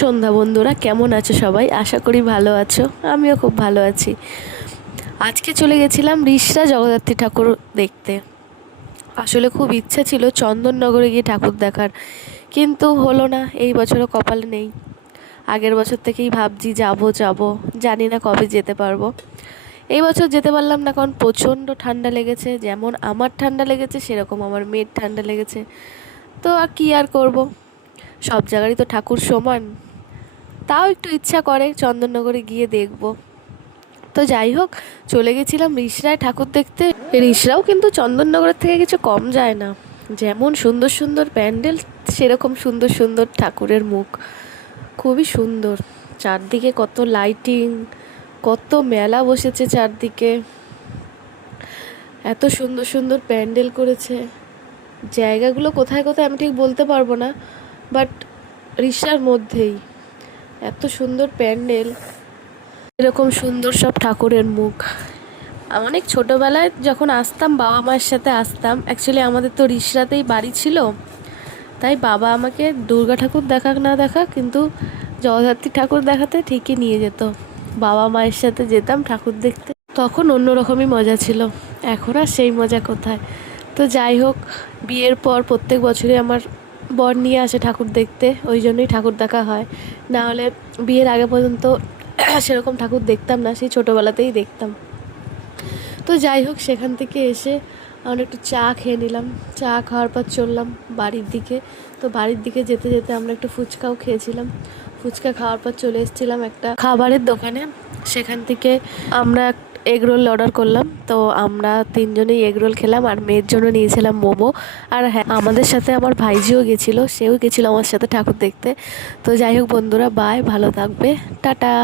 সন্ধ্যা বন্ধুরা, কেমন আছো সবাই? আশা করি ভালো আছো। আমিও খুব ভালো আছি। আজকে চলে গেছিলাম রিষড়া জগদ্ধাত্রী ঠাকুর দেখতে। আসলে খুব ইচ্ছা ছিল চন্দননগরে গিয়ে ঠাকুর দেখার, কিন্তু হলো না। এই বছরও কপালে নেই। আগের বছর থেকেই ভাবছি যাব যাব, জানি না কবে যেতে পারবো। এই বছর যেতে পারলাম না, কারণ প্রচণ্ড ঠান্ডা লেগেছে। যেমন আমার ঠান্ডা লেগেছে, সেরকম আমার মেয়ের ঠান্ডা লেগেছে। তো আর কি আর করব, সব জায়গারই তো ঠাকুর সমান। তাও একটু ইচ্ছা করে চন্দননগরে গিয়ে দেখব। তো যাই হোক, চলে গেছিলাম রিষড়ায় ঠাকুর দেখতে। রিষড়াও কিন্তু চন্দননগরের থেকে কিছু কম যায় না। যেমন সুন্দর সুন্দর প্যান্ডেল, সেরকম সুন্দর সুন্দর ঠাকুরের মুখ। খুবই সুন্দর। চারদিকে কত লাইটিং, কত মেলা বসেছে চারদিকে। এত সুন্দর সুন্দর প্যান্ডেল করেছে। জায়গাগুলো কোথায় কোথায় আমি ঠিক বলতে পারবো না, বাট রিষড়ার মধ্যেই এত সুন্দর প্যান্ডেল, এরকম সুন্দর সব ঠাকুরের মুখ। অনেক ছোটোবেলায় যখন আসতাম, বাবা মায়ের সাথে আসতাম। অ্যাকচুয়ালি আমাদের তো রিষড়াতেই বাড়ি ছিল, তাই বাবা আমাকে দুর্গা ঠাকুর দেখাক না দেখাক, কিন্তু জগদ্ধাত্রী ঠাকুর দেখাতে ঠিকই নিয়ে যেত। বাবা মায়ের সাথে যেতাম ঠাকুর দেখতে, তখন অন্যরকমই মজা ছিল। এখন আর সেই মজা কোথায়। তো যাই হোক, বিয়ের পর প্রত্যেক বছরই আমার বর নিয়ে আসে ঠাকুর দেখতে, ওই জন্যই ঠাকুর দেখা হয়। না হলে বিয়ের আগে পর্যন্ত সেরকম ঠাকুর দেখতাম না, সেই ছোটোবেলাতেই দেখতাম। তো যাই হোক, সেখান থেকে এসে আমরা একটু চা খেয়ে নিলাম। চা খাওয়ার পর চললাম বাড়ির দিকে। তো বাড়ির দিকে যেতে যেতে আমরা একটু ফুচকাও খেয়েছিলাম। ফুচকা খাওয়ার পর চলে এসেছিলাম একটা খাবারের দোকানে। সেখান থেকে আমরা এগ রোল অর্ডার করলাম। তো আমরা তিনজনেই এগ রোল খেলাম, আর মেয়ের জন্য নিয়েছিলাম মোমো। আর হ্যাঁ, আমাদের সাথে আমার ভাইজিও গেছিলো, সেও গেছিলো আমার সাথে ঠাকুর দেখতে। তো যাই হোক বন্ধুরা, বাই, ভালো থাকবে, টাটা।